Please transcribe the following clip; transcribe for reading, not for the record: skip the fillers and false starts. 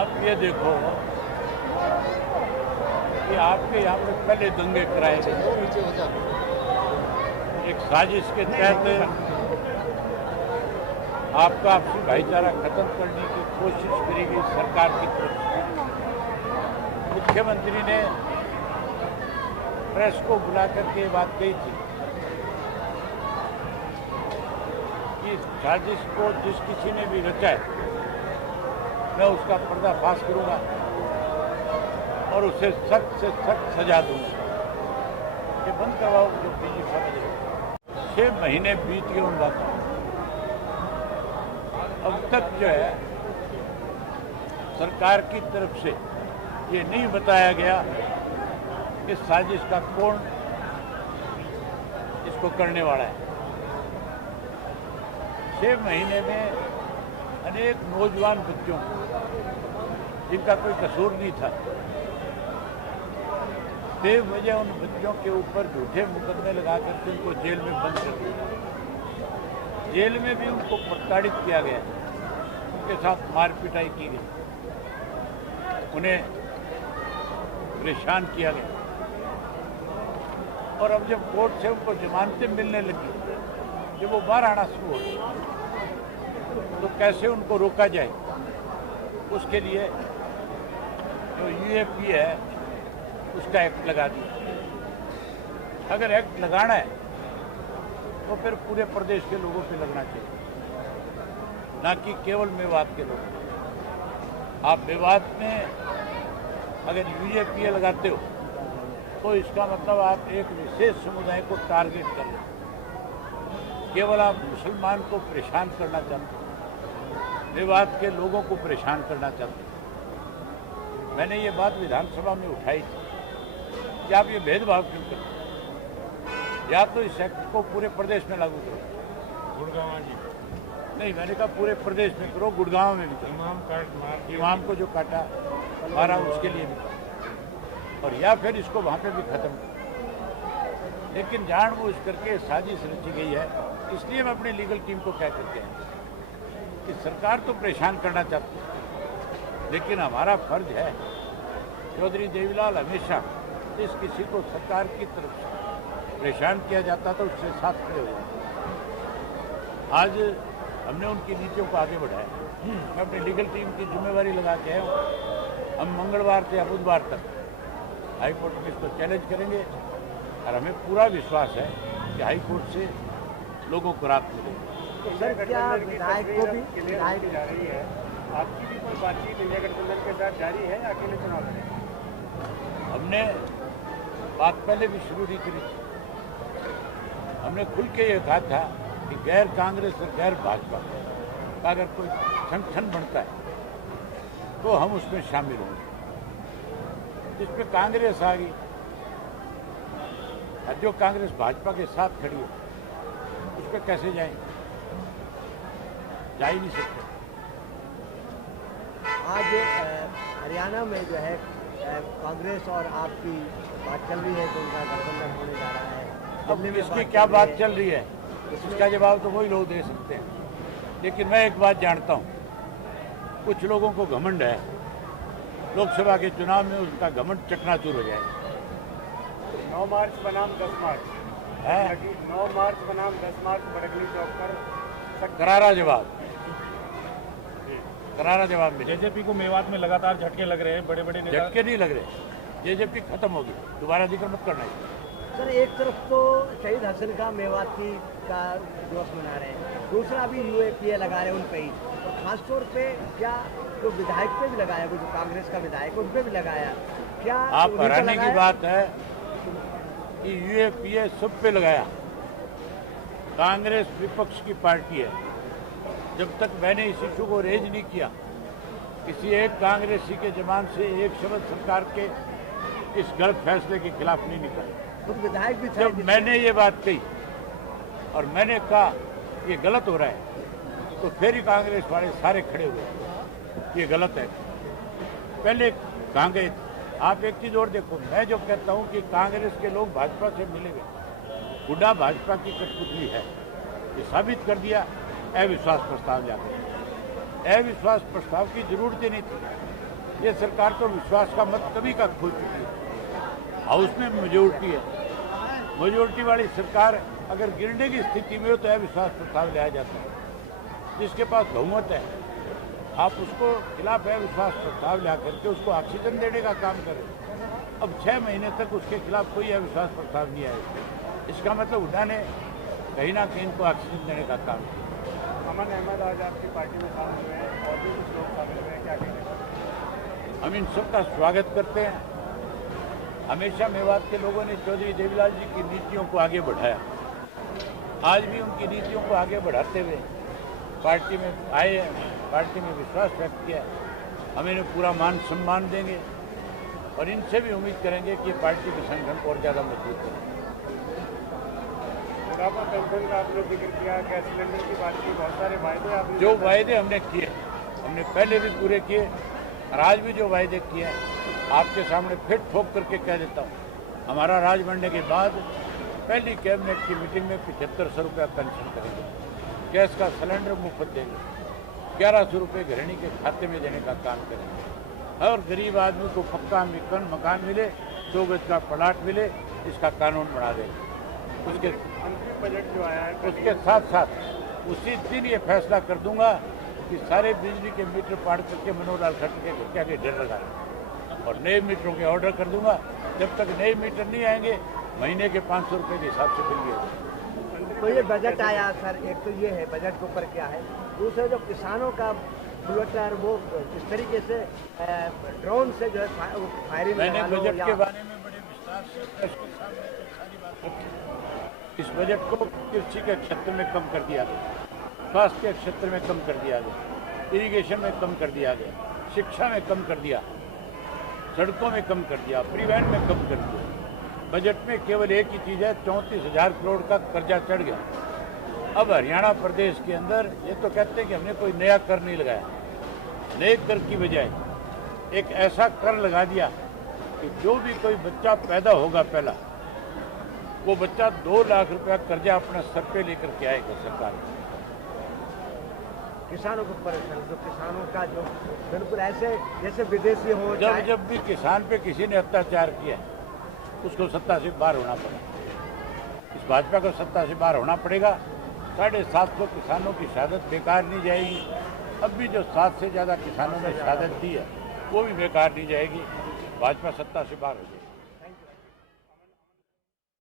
आप ये देखो कि आपके यहाँ पे पहले दंगे कराए गए, एक साजिश के तहत आपका आपसी भाईचारा खत्म करने की कोशिश करी गई सरकार की तरफ से। मुख्यमंत्री ने प्रेस को बुला करके ये बात कही थी कि साजिश को जिस किसी ने भी रचा है मैं उसका पर्दाफाश करूंगा और उसे सख्त से सख्त सजा दूंगा। ये बंद करवाओ जो बीजेपी का 6 महीने बीत गए उन बातों। अब तक जो है सरकार की तरफ से ये नहीं बताया गया कि साजिश का कौन इसको करने वाला है। 6 महीने में अनेक नौजवान बच्चों जिनका कोई कसूर नहीं था, बेवजह उन बच्चों के ऊपर झूठे मुकदमे लगा करके उनको जेल में बंद कर दिया। जेल में भी उनको प्रताड़ित किया गया, उनके साथ मार पिटाई की गई, उन्हें परेशान किया गया। और अब जब कोर्ट से उनको जमानतें मिलने लगी, जब वो बाहर आना शुरू हो गए, तो कैसे उनको रोका जाए, उसके लिए जो यूएपी है उसका एक्ट लगा दिया। अगर एक्ट लगाना है तो फिर पूरे प्रदेश के लोगों पे लगना चाहिए, ना कि केवल मेवात के लोग। आप मेवात में अगर यूएपी लगाते हो तो इसका मतलब आप एक विशेष समुदाय को टारगेट कर रहे हो। केवल आप मुसलमान को परेशान करना चाहते हो, मेवात के लोगों को परेशान करना चाहते हो। मैंने ये बात विधानसभा में उठाई थी कि आप ये भेदभाव क्यों करते हैं, या तो इस एक्ट को पूरे प्रदेश में लागू करो। गुड़गांव जी नहीं, मैंने कहा पूरे प्रदेश में करो, गुड़गांव में भी करो। इमाम को जो काटा मारा उसके लिए भी करो, और या फिर इसको वहाँ पे भी खत्म करो। लेकिन जानबूझ करके साजिश रची गई है। इसलिए मैं अपनी लीगल टीम को कह करके आया कि सरकार तो परेशान करना चाहती है, लेकिन हमारा फर्ज है। चौधरी देवीलाल हमेशा जिस किसी को सरकार की तरफ से परेशान किया जाता था उससे साथ खड़े हो जाते। आज हमने उनकी नीतियों को आगे बढ़ाया। मैं अपनी लीगल टीम की जिम्मेवारी लगा के आया हूँ। हम मंगलवार से या बुधवार तक हाईकोर्ट में इसको चैलेंज करेंगे, और हमें पूरा विश्वास है कि हाईकोर्ट से लोगों को राहत मिलेगी। तो सर, क्या विधायक को भी विधायक जा रही है, आपकी भी कोई बातचीत इंडिया गठबंधन के साथ जारी है या अकेले चुनाव लड़ेंगे? हमने बात पहले भी शुरू नहीं करी थी। हमने खुल के ये कहा था कि गैर कांग्रेस और गैर भाजपा का अगर कोई संगठन बनता है तो हम उसमें शामिल होंगे। जिसमें कांग्रेस आ गई, और जो कांग्रेस भाजपा के साथ खड़ी है उस पर कैसे जाएंगे? जा ही नहीं सकते। आज हरियाणा में जो है कांग्रेस और आपकी बात चल रही है तो उनका गठबंधन होने जा रहा है। अब इसकी क्या बात चल रही है, इसका जवाब तो वही लोग दे सकते हैं। लेकिन मैं एक बात जानता हूँ, कुछ लोगों को घमंड है, लोकसभा के चुनाव में उसका घमंड चकनाचूर हो जाएगा। 9 मार्च बनाम 10 मार्च है, 9 मार्च बनाम 10 मार्च बड़गली चौक पर करारा जवाब मिले। जेजेपी को मेवात में लगातार झटके लग रहे हैं, बड़े बड़े नेता। झटके नहीं लग रहे, जेजेपी खत्म होगी, दोबारा जिक्र मत करना है। सर, एक तरफ तो शहीद हसन का मेवाती का दिवस मना रहे हैं, दूसरा भी यूएपीए लगा रहे हैं उन पे ही, और खासतौर पे क्या जो विधायक पे भी लगाया, वो जो कांग्रेस का विधायक उन पे भी लगाया, क्या आप हैरानी की बात है कि यूएपीए सब पे लगाया। कांग्रेस विपक्ष की पार्टी है। जब तक मैंने इस इशू को रेज नहीं किया, किसी एक कांग्रेसी के जबान से एक शब्द सरकार के इस गलत फैसले के खिलाफ नहीं निकला। खुद विधायक भी थे। जब मैंने ये बात कही और मैंने कहा ये गलत हो रहा है, तो फिर ही कांग्रेस वाले सारे खड़े हुए, ये गलत है। पहले कहाँ गए थे? आप एक चीज और देखो, मैं जो कहता हूँ कि कांग्रेस के लोग भाजपा से मिलेंगे, हुड्डा भाजपा की कठपुतली है, ये साबित कर दिया अविश्वास प्रस्ताव जाकर। अविश्वास प्रस्ताव की जरूरत ही नहीं थी। ये सरकार तो विश्वास का मत कभी का खो चुकी है। हाउस में मेजोरिटी है, मेजोरिटी वाली सरकार अगर गिरने की स्थिति में हो तो अविश्वास प्रस्ताव लाया जाता है। जिसके पास बहुमत है आप उसको खिलाफ अविश्वास प्रस्ताव ला करके उसको ऑक्सीजन देने का काम करें। अब 6 महीने तक उसके खिलाफ कोई अविश्वास प्रस्ताव नहीं आया। इसका मतलब हुड्डा ने कहीं ना कहीं इनको ऑक्सीजन देने का काम किया। अमन अहमद आज आपकी पार्टी में शामिल हुए हैं और भी कुछ लोग शामिल हुए हैं, क्या कहेंगे? हम इन सबका स्वागत करते हैं। हमेशा मेवात के लोगों ने चौधरी देवीलाल जी की नीतियों को आगे बढ़ाया। आज भी उनकी नीतियों को आगे बढ़ाते हुए पार्टी में आए हैं, पार्टी में विश्वास व्यक्त किया है। हम इन्हें पूरा मान सम्मान देंगे और इनसे भी उम्मीद करेंगे कि पार्टी के संगठन को और ज़्यादा मजबूत करें। बुढ़ापा पेंशन का आपने जिक्र किया, गैस सिलेंडर की बात की, बहुत सारे वायदे आपने जो वायदे हमने किए हमने पहले भी पूरे किए और आज भी जो वायदे किए आपके सामने फिर ठोक करके कह देता हूँ। हमारा राज बनने के बाद पहली कैबिनेट की मीटिंग में 7500 रुपया पेंशन करेंगे, गैस का सिलेंडर मुफ्त देंगे, 1100 रुपये गृहिणी के खाते में देने का काम करेंगे और गरीब आदमी को पक्का मकान मिले, 2 गज का प्लाट मिले, इसका कानून बना देंगे। उसके अंतिम बजट जो आया है उसके साथ साथ उसी दिन ये फैसला कर दूंगा कि सारे बिजली के मीटर पाड़ करके मनोहर लाल खट्टर के घर के आगे ढेर लगा और नए मीटरों के ऑर्डर कर दूंगा। जब तक नए मीटर नहीं आएंगे महीने के 500 रुपये के हिसाब से बिल गए। तो ये बजट आया सर, एक तो ये है बजट के ऊपर क्या है, दूसरा जो किसानों का बुलडोजर वो किस तरीके से ड्रोन से जो है फायरिंग, मैंने बजट के बारे में बड़े विस्तार से प्रेस के सामने सारी बात रखी। इस बजट को कृषि के क्षेत्र में कम कर दिया गया, स्वास्थ्य के क्षेत्र में कम कर दिया गया, इरिगेशन में कम कर दिया गया, शिक्षा में कम कर दिया, सड़कों में कम कर दिया, परिवहन में कम कर दिया। बजट में केवल एक ही चीज़ है, 34,000 करोड़ का कर्जा चढ़ गया। अब हरियाणा प्रदेश के अंदर ये तो कहते हैं कि हमने कोई नया कर नहीं लगाया, नए कर की बजाय एक ऐसा कर लगा दिया कि जो भी कोई बच्चा पैदा होगा पहला वो बच्चा 2 लाख रुपया कर्जा अपने सर पे लेकर के आएगा सरकार। किसानों को परेशान, जो किसानों का जो बिल्कुल ऐसे जैसे विदेशी हो, जब भी किसान पे किसी ने अत्याचार किया उसको सत्ता से बाहर होना पड़ा। इस भाजपा को सत्ता से बाहर होना पड़ेगा। 750 किसानों की शहादत बेकार नहीं जाएगी। अब भी जो 7 से ज़्यादा किसानों ने शहादत दी है वो भी बेकार नहीं जाएगी। भाजपा सत्ता से बाहर हो जाएगी।